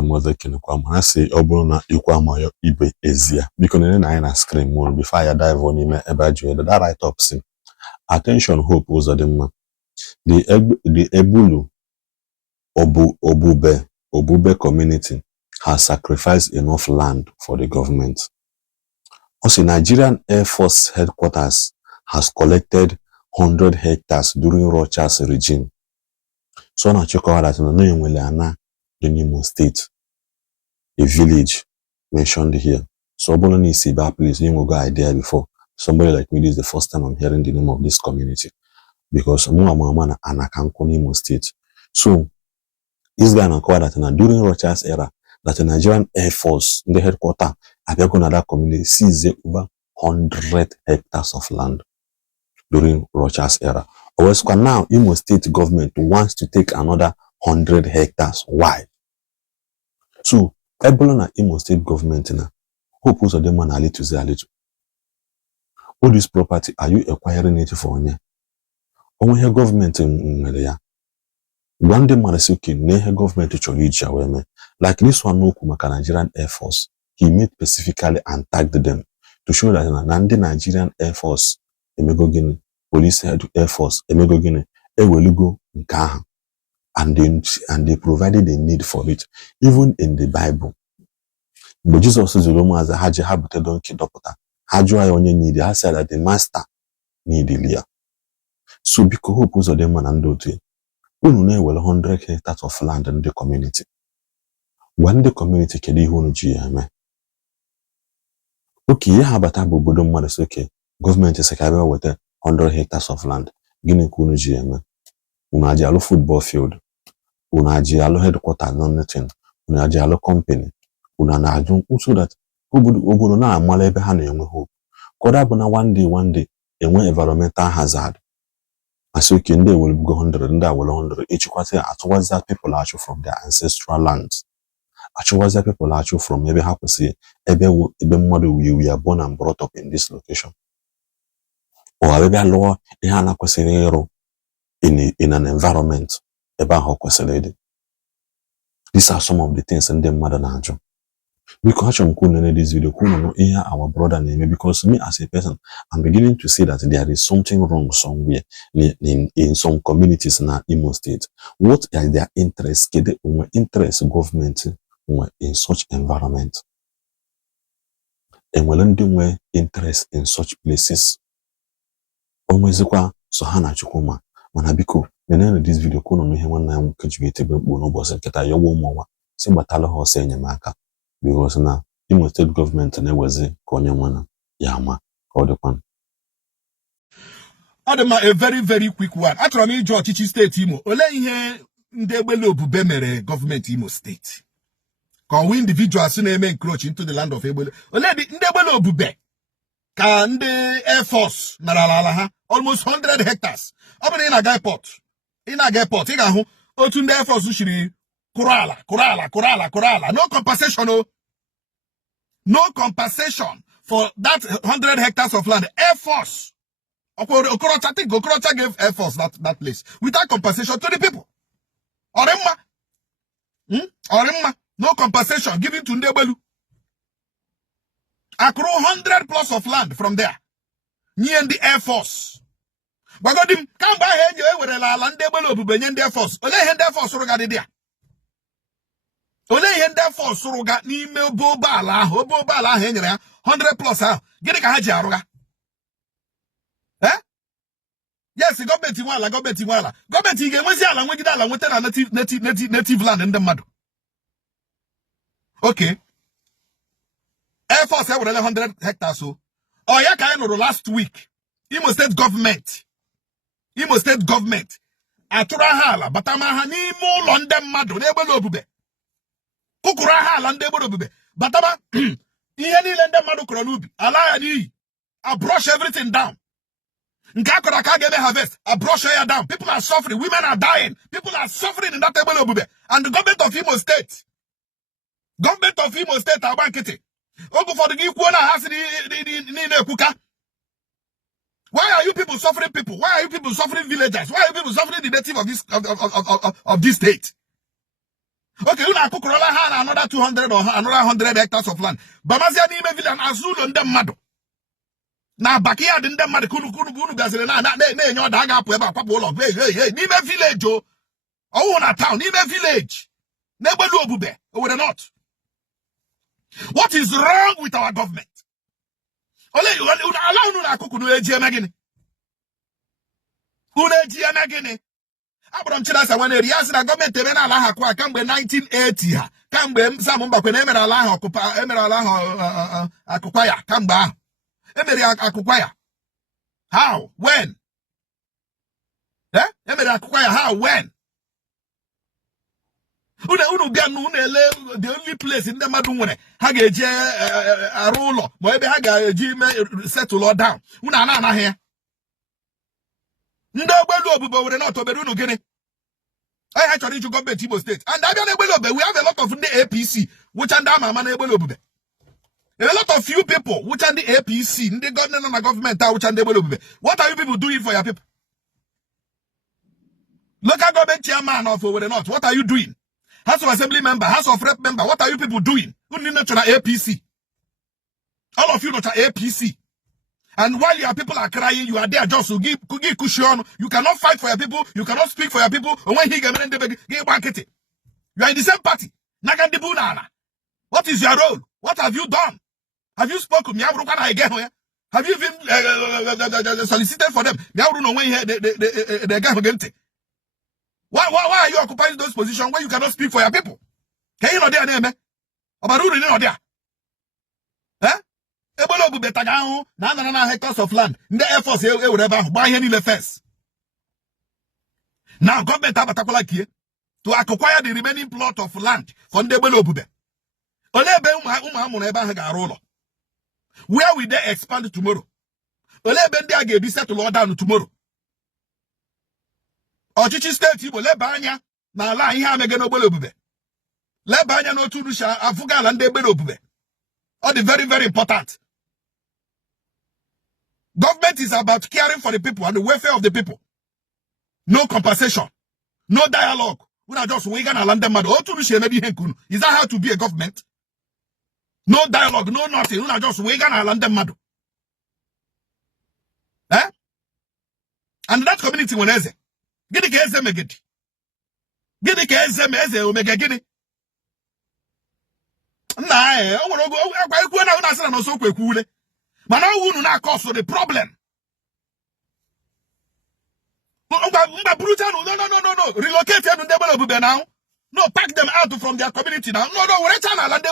Uzodinma kinukwa ma say ọ bụrụ na ikwa amayo ibe ezia biko na anyị na screen more before I dive on ime ebe ajụ that write up say attention Hope Uzodinma the Ebulu Obube community has sacrificed enough land for the government. Also, Nigerian Air Force headquarters has collected 100 hectares during Rocha's regime. So na chikowa that no enwele ana in Imo State, a village mentioned here. So Boloni Siba, please, you will go idea before. Somebody like me, this is the first time I'm hearing the name of this community. Because Muamana Anakankuni Imo State. So this guy uncovered that during Rocha's era, that the Nigerian Air Force, the headquarters, Abiago that community seized over 100 hectares of land during Rocha's era. Or now Imo State government wants to take another 100 hectares. Why? So, Ebola na Imo State government na Hope Uzodinma na little say little. All this property, are you acquiring it for onye? Onwe here government nwere ya. One day Marasuki ne here government chọrọ iji aweme. Like this one n'okwu maka Nigerian Air Force, he made specifically and tagged them to show that na ndị Nigerian Air Force emego gini, police Air Force emego gini, ewelugo nke ahụ. And they provided a need for it, even in the Bible. But Jesus says, as a haji habute donkey dopota. Haju onye need, I said that the master need Elia. So because Hope Uzodinma and Dote, we well 100 hectares of land in the community. When the community kedi hunu GMA. Okay, yeah, but I bodo mmadụ okay. Government is a with 100 hectares of land. Gini kunu GMA. Unaji alo football field. Unaji alo headquarters non nothing. Unaji alo company. Unanajun so that obodo na amala ebe ha na enwe hope. Koda bụ na one day enwe environmental hazard. Asoke ndị will go 100 ndị will 100 echikwate atụwaza people actually from their ancestral lands. Atụwaza people actually from ebe ha kwesị ebe mmadụ we are born and brought up in this location. Or ebe alụọ ihe a na-kwesịrị ịrụ in an environment ebe ahụ kwesịrị ịdị. These are some of the things ndị mmadụ na-ajụ. Because I'm in this video, our brother name, because me as a person, I'm beginning to see that there is something wrong somewhere in some communities in Imo State. What are their interests? Interest government in such environment, and when interest in such places. So Hana Chukuma, Manabiko, the name of this video, one name contributed no boss and Kata Yowo, Simbatala Hose in Yamaka. Because now Imo State government and was Konyamana Yama or the one. Adama, a very quick one. After me, George State Imo. Ole ihe ndebele obube mere government Imo State. Can we individuals name encroach into the land of Ebele? Ole ndebele obube. Can the Air Force narala ha almost 100 hectares. Open in a guy port. In a guy port. Iga hu otu Air Force shiri Kurala. No compensation, no. No compensation for that 100 hectares of land. Air Force. Okorocha gave Air Force that place without compensation to the people. Oremma. No compensation given to Ndebelu. Accrue 100 plus of land from there. Near the Air Force. But God him come by here with a land Ndebelu Benyen Air Force. Ole Air Force regarded there. Ole Air Force suruga ni me bobala 100 plus gini ka haji aruga. Yes, government wala. Government ige mwezi ala mwegida ala mwete na native land in the madu. Okay. Air Force have 100 hectares so. Oh yeah, the last week. Imo State government. Atura hala batama hani mo London madu nebelo bube. Kukura hala ndebelo bube. Batama ihe ni lende madu kronubi. Alaya ni. I brush everything down. Harvest. I brush her down. People are suffering. Women are dying. People are suffering in that table of Bube. And the government of Imo State. Are banking. Ogo for the Gikuana has the Why are you people suffering people? Why are you people suffering villagers? Why are you people suffering the native of this state? Okay, unu akụkọrọla ha na another 200 or another 100 hectares of land. Bamazia n'ime village azụlọ ndị mmadụ. Na backyard ndị mmadụ kunu gazere na-enye ọda a ga-apụ ebe akwapụ ụlọ. Hey, n'ime village o. Ọwụ na town, n'ime village. N'egbelu obube, Owerri North. What is wrong with our government? Ala unu na-akụkụ n'eji eme gịnị? Unu eji eme gịnị? Abram Chirasa nwane eri asị na gọọmenti eme na ala ha kwa kamgbe 1980 ha. Kamgbe Sam Mbakwe na emere ala ahụ akụkwa ya kamgbe ahụ. Emere akụkwa ya. How? When? Emere akụkwa ya how? When? Unu bịa unu ele the only place ndị mmadụ nwere ha ga-eji arụ ụlọ ma ebe ha ga-eji settle down. Unu anaghị ya. Ndị ogbelu obube Owerri North obere unu gịnị? I chọrọ iju gọọmenti Imo State. And abịa n'egbelu obube, we have a lot of ndị APC which ndị ama ama n'egbelu obube. A lot of few people which are the APC, ndị gọọmenti na gọọmenti which are ndị egbelu obube. What are you people doing for your people? Local government chairman of Owerri North, what are you doing? House of Assembly member, House of Rep member, what are you people doing? You need not APC. All of you not APC. And while your people are crying, you are there just to give cushion. You cannot fight for your people. You cannot speak for your people. And when he get you are in the same party. What is your role? What have you done? Have you spoken? Have you even solicited for them? Why are you occupying those positions where you cannot speak for your people? Can you not there, name? About who not there? Ebola obube tagahu na hectares of land. The Air Force whatever buy any first. Now government have a particular key to acquire the remaining plot of land from the Ebola obube. Olebe where will they expand tomorrow? Olebe ndị ga-ebi settle down tomorrow. Ọchịchị steeti Igbo leba anya na ala ihe amege n'Ogbele obube. Leba anya n'otu rusha afuga ala ndị Ogbele obube. All the very, very important. Government is about caring for the people and the welfare of the people. No compensation. No dialogue. We are just waiting and land them. Is that how to be a government? No dialogue, no nothing. We are just waiting and land them. And that community when is it? Gini ke eze megedi. Gini ke eze meze omega gini. Nah, but now we not cause the problem. No. Relocate them now. No, pack them out from their community now. No, we're channel and they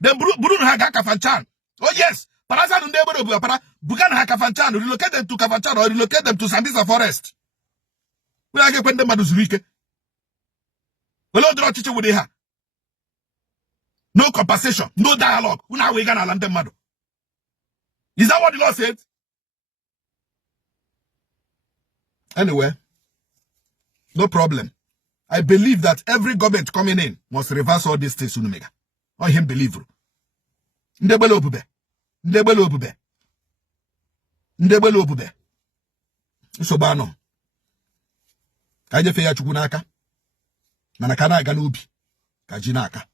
then Burun Hagakafanchan. Oh yes, Parasan and Debo Para Bugan Hakafanchan, relocate them to Kafanchan or relocate them to Sambisa Forest. We are going to Maduzurike. Well, draw teacher with her. No compensation, no dialogue. Una we gonna land them mad. Is that what the law said? Anyway, no problem. I believe that every government coming in must reverse all these things. Or him believe. Ndebele obube. Sobano. Kaje feya chukunaka. Manakana ganubi. Kajinaka.